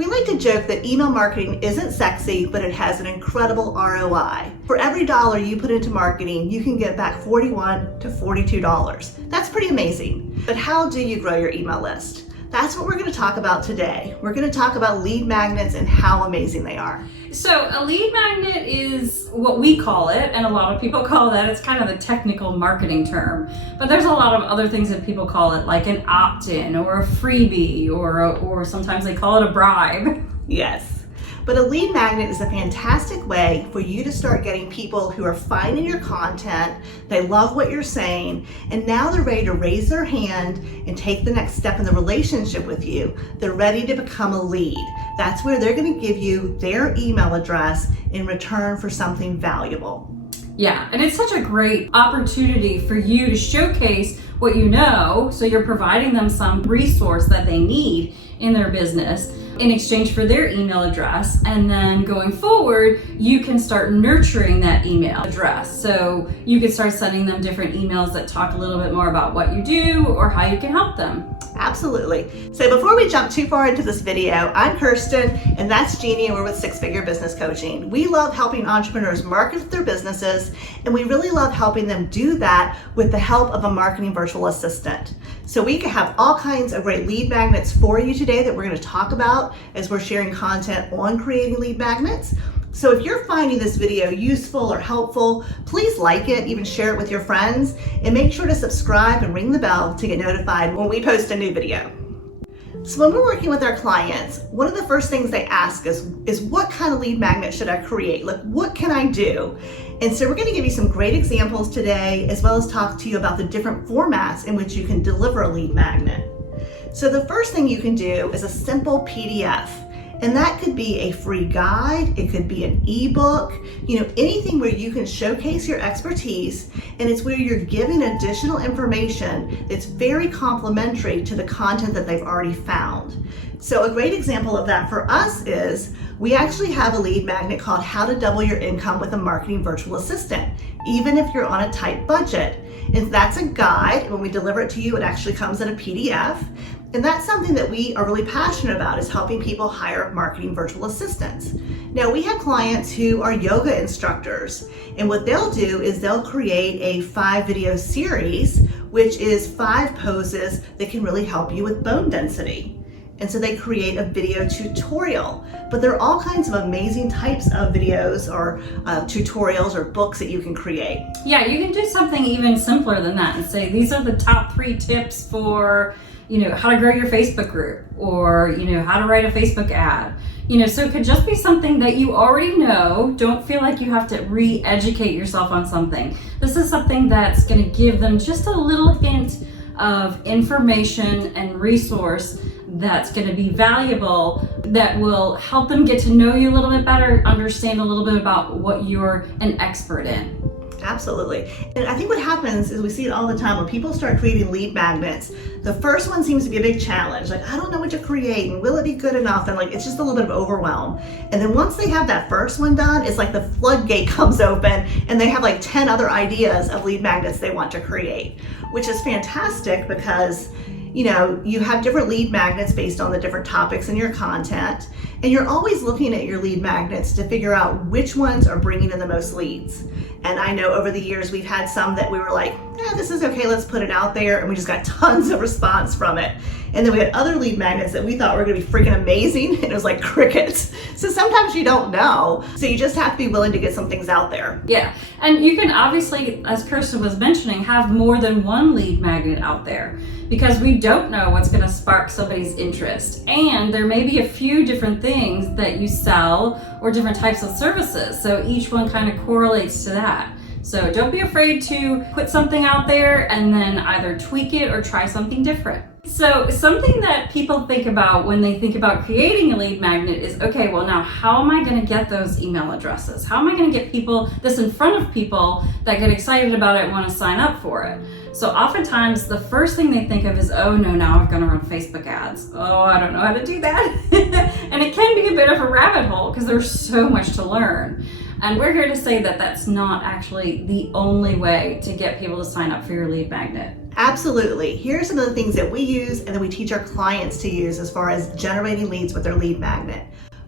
We like to joke that email marketing isn't sexy, but it has an incredible ROI. For every dollar you put into marketing, you can get back $41 to $42. That's pretty amazing. But how do you grow your email list? That's what we're going to talk about today. We're going to talk about lead magnets and how amazing they are. So a lead magnet is what we call it, and a lot of people call that. It's kind of the technical marketing term. But there's a lot of other things that people call it, like an opt-in or a freebie, or sometimes they call it a bribe. Yes. But a lead magnet is a fantastic way for you to start getting people who are finding your content, they love what you're saying, and now they're ready to raise their hand and take the next step in the relationship with you. They're ready to become a lead. That's where they're going to give you their email address in return for something valuable. Yeah, and it's such a great opportunity for you to showcase what you know, so you're providing them some resource that they need in their business in exchange for their email address, and then going forward you can start nurturing that email address. So you can start sending them different emails that talk a little bit more about what you do or how you can help them. Absolutely. So before we jump too far into this video, I'm Kirsten and that's Jeannie, and we're with Six Figure Business Coaching. We love helping entrepreneurs market their businesses, and we really love helping them do that with the help of a marketing virtual assistant. So we can have all kinds of great lead magnets for you today that we're going to talk about as we're sharing content on creating lead magnets. So if you're finding this video useful or helpful, please like it, even share it with your friends, and make sure to subscribe and ring the bell to get notified when we post a new video. So when we're working with our clients, one of the first things they ask us is what kind of lead magnet should I create? Like, what can I do? And so we're going to give you some great examples today, as well as talk to you about the different formats in which you can deliver a lead magnet. So the first thing you can do is a simple PDF. And that could be a free guide, it could be an ebook, anything where you can showcase your expertise, and it's where you're giving additional information that's very complementary to the content that they've already found. So a great example of that for us is we actually have a lead magnet called How to Double Your Income with a Marketing Virtual Assistant, even if you're on a tight budget. And that's a guide. When we deliver it to you, it actually comes in a PDF. And that's something that we are really passionate about, is helping people hire marketing virtual assistants. Now, we have clients who are yoga instructors, and what they'll do is they'll create a 5-video series, which is 5 poses that can really help you with bone density. And so they create a video tutorial, but there are all kinds of amazing types of videos or tutorials or books that you can create. Yeah, you can do something even simpler than that and say, these are the top 3 tips for how to grow your Facebook group, or how to write a Facebook ad. So it could just be something that you already know. Don't feel like you have to re-educate yourself on something. This is something that's going to give them just a little hint of information and resource that's going to be valuable, that will help them get to know you a little bit better, understand a little bit about what you're an expert in. Absolutely. And I think what happens is we see it all the time when people start creating lead magnets. The first one seems to be a big challenge. Like, I don't know what to create, and will it be good enough? And it's just a little bit of overwhelm. And then once they have that first one done, it's like the floodgate comes open and they have 10 other ideas of lead magnets they want to create, which is fantastic because you have different lead magnets based on the different topics in your content, and you're always looking at your lead magnets to figure out which ones are bringing in the most leads. And I know over the years we've had some that we were like, this is okay, let's put it out there, and we just got tons of response from it. And then we had other lead magnets that we thought were going to be freaking amazing, and it was like crickets. So sometimes you don't know, so you just have to be willing to get some things out there. Yeah, and you can obviously, as Kirsten was mentioning, have more than one lead magnet out there, because we don't know what's going to spark somebody's interest, and there may be a few different things that you sell or different types of services, so each one kind of correlates to that. So don't be afraid to put something out there and then either tweak it or try something different. So something that people think about when they think about creating a lead magnet is, okay, well now how am I going to get those email addresses? How am I going to get this in front of people that get excited about it and want to sign up for it? So oftentimes the first thing they think of is, oh no, now I'm going to run Facebook ads. Oh, I don't know how to do that. And it can be a bit of a rabbit hole because there's so much to learn. And we're here to say that that's not actually the only way to get people to sign up for your lead magnet. Absolutely. Here are some of the things that we use and that we teach our clients to use as far as generating leads with their lead magnet.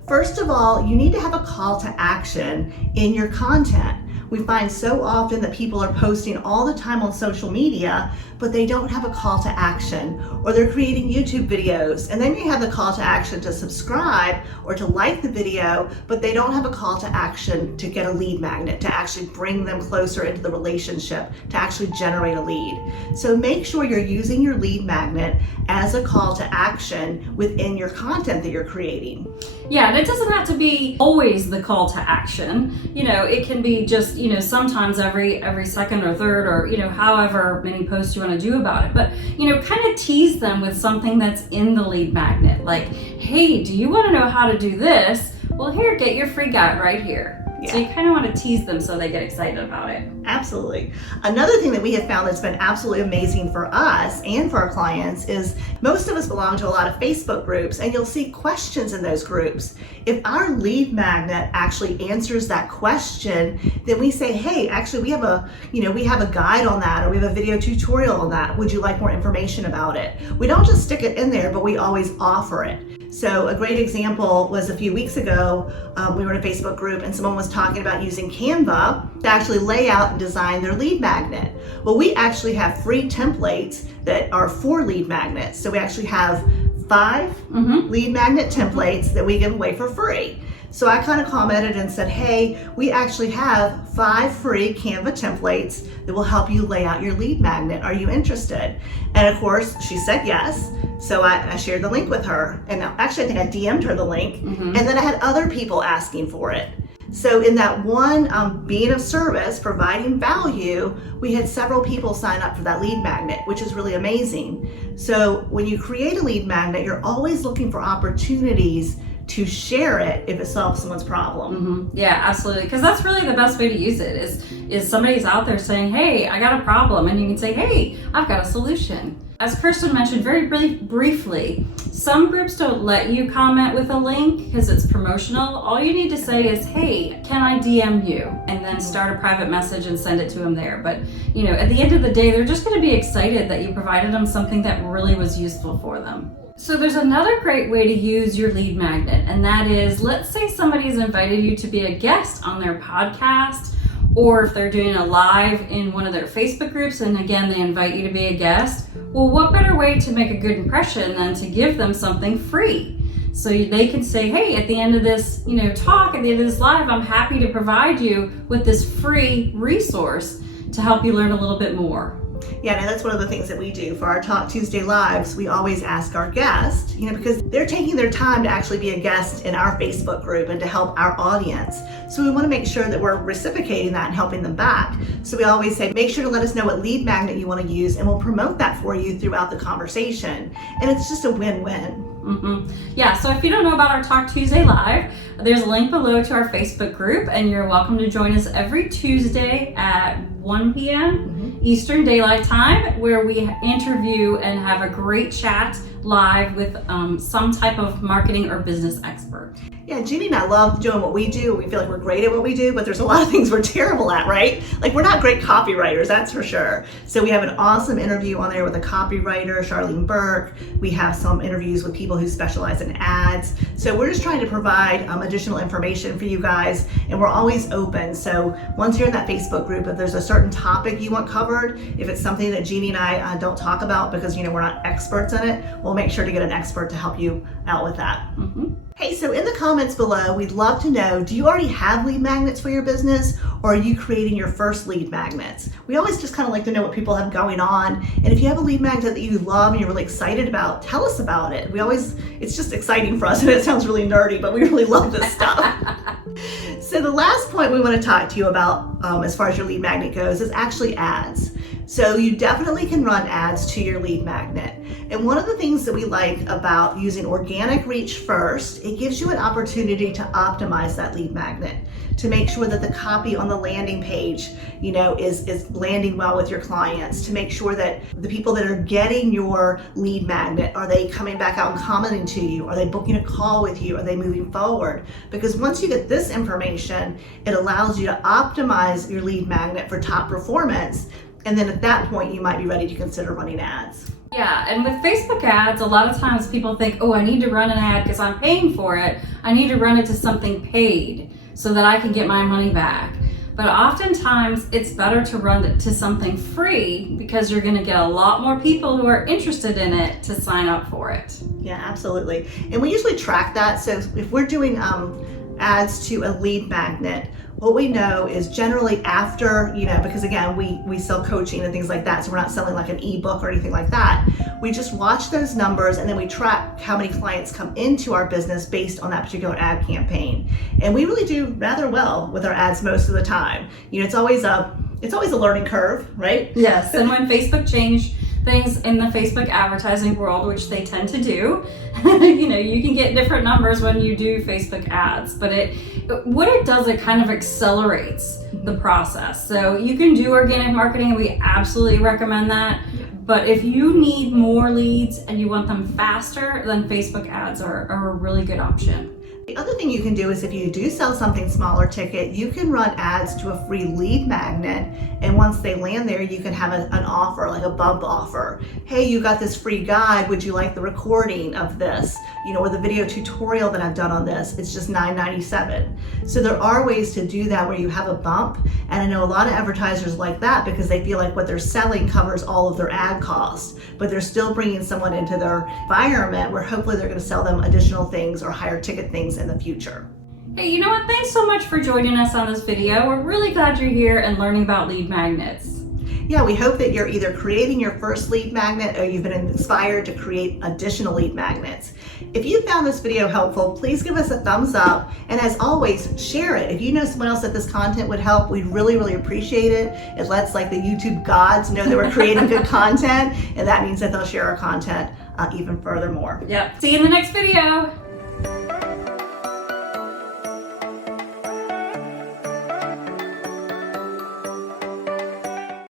First of all, you need to have a call to action in your content. We find so often that people are posting all the time on social media, but they don't have a call to action, or they're creating YouTube videos and they may have the call to action to subscribe or to like the video, but they don't have a call to action to get a lead magnet, to actually bring them closer into the relationship, to actually generate a lead. So make sure you're using your lead magnet as a call to action within your content that you're creating. Yeah, and it doesn't have to be always the call to action. It can be just, sometimes every second or third, or, however many posts you want to do about it. But, kind of tease them with something that's in the lead magnet. Like, hey, do you want to know how to do this? Well, here, get your free guide right here. Yeah. So you kind of want to tease them so they get excited about it. Absolutely. Another thing that we have found that's been absolutely amazing for us and for our clients is most of us belong to a lot of Facebook groups, and you'll see questions in those groups. If our lead magnet actually answers that question, then we say, hey, actually we have a guide on that, or we have a video tutorial on that. Would you like more information about it? We don't just stick it in there, but we always offer it. So a great example was a few weeks ago, we were in a Facebook group and someone was talking about using Canva to actually lay out and design their lead magnet. Well, we actually have free templates that are for lead magnets. So we actually have 5 lead magnet templates that we give away for free. So I kind of commented and said, hey, we actually have 5 free Canva templates that will help you lay out your lead magnet. Are you interested? And of course, she said yes. So I shared the link with her. And actually, I think I DM'd her the link. And then I had other people asking for it. So in that one being of service, providing value, we had several people sign up for that lead magnet, which is really amazing. So when you create a lead magnet, you're always looking for opportunities to share it if it solves someone's problem. Yeah, absolutely. Because that's really the best way to use it is somebody's out there saying, hey, I got a problem. And you can say, hey, I've got a solution. As Kirsten mentioned very briefly, some groups don't let you comment with a link because it's promotional. All you need to say is, hey, can I DM you? And then start a private message and send it to them there. But, at the end of the day, they're just going to be excited that you provided them something that really was useful for them. So there's another great way to use your lead magnet, and that is, let's say somebody's invited you to be a guest on their podcast, or if they're doing a live in one of their Facebook groups, and again, they invite you to be a guest. Well, what better way to make a good impression than to give them something free? So they can say, hey, at the end of this, talk, at the end of this live, I'm happy to provide you with this free resource to help you learn a little bit more. Yeah, and that's one of the things that we do for our Talk Tuesday Lives. We always ask our guests, because they're taking their time to actually be a guest in our Facebook group and to help our audience. So we want to make sure that we're reciprocating that and helping them back. So we always say, make sure to let us know what lead magnet you want to use, and we'll promote that for you throughout the conversation. And it's just a win-win. Yeah, so if you don't know about our Talk Tuesday Live, there's a link below to our Facebook group, and you're welcome to join us every Tuesday at 1 p.m. Eastern Daylight Time, where we interview and have a great chat live with some type of marketing or business expert. Yeah, Jeannie and I love doing what we do. We feel like we're great at what we do, but there's a lot of things we're terrible at, right? Like, we're not great copywriters, that's for sure. So we have an awesome interview on there with a copywriter, Charlene Burke. We have some interviews with people who specialize in ads. So we're just trying to provide additional information for you guys, and we're always open. So once you're in that Facebook group, if there's a certain topic you want covered, if it's something that Jeannie and I don't talk about because we're not experts in it, we'll make sure to get an expert to help you out with that. Hey, so in the comments below, we'd love to know, do you already have lead magnets for your business, or are you creating your first lead magnets? We always just kind of like to know what people have going on. And if you have a lead magnet that you love and you're really excited about, tell us about it. It's just exciting for us, and it sounds really nerdy, but we really love this stuff. So the last point we want to talk to you about as far as your lead magnet goes is actually ads. So you definitely can run ads to your lead magnet. And one of the things that we like about using organic reach first, it gives you an opportunity to optimize that lead magnet, to make sure that the copy on the landing page, is landing well with your clients, to make sure that the people that are getting your lead magnet, are they coming back out and commenting to you? Are they booking a call with you? Are they moving forward? Because once you get this information, it allows you to optimize your lead magnet for top performance. And then at that point, you might be ready to consider running ads. Yeah, and with Facebook ads, a lot of times people think, oh, I need to run an ad because I'm paying for it. I need to run it to something paid so that I can get my money back. But oftentimes it's better to run it to something free because you're going to get a lot more people who are interested in it to sign up for it. Yeah, absolutely. And we usually track that. So if we're doing ads to a lead magnet, what we know is generally after, because again, we sell coaching and things like that, so we're not selling like an ebook or anything like that. We just watch those numbers and then we track how many clients come into our business based on that particular ad campaign. And we really do rather well with our ads most of the time. It's always a learning curve, right? Yes, and when Facebook changed things in the Facebook advertising world, which they tend to do, you can get different numbers when you do Facebook ads, but what it does, it kind of accelerates the process. So you can do organic marketing, we absolutely recommend that. But if you need more leads and you want them faster, then Facebook ads are a really good option. The other thing you can do is if you do sell something smaller ticket, you can run ads to a free lead magnet, and once they land there, you can have an offer, like a bump offer. Hey, you got this free guide, would you like the recording of this? Or the video tutorial that I've done on this, it's just $9.97. So there are ways to do that where you have a bump, and I know a lot of advertisers like that because they feel like what they're selling covers all of their ad costs, but they're still bringing someone into their environment where hopefully they're going to sell them additional things or higher ticket things in the future. Hey, you know what? Thanks so much for joining us on this video. We're really glad you're here and learning about lead magnets. Yeah, we hope that you're either creating your first lead magnet or you've been inspired to create additional lead magnets. If you found this video helpful, please give us a thumbs up. And as always, share it. If you know someone else that this content would help, we'd really, really appreciate it. It lets like the YouTube gods know that we're creating good content, and that means that they'll share our content even furthermore. Yep. See you in the next video.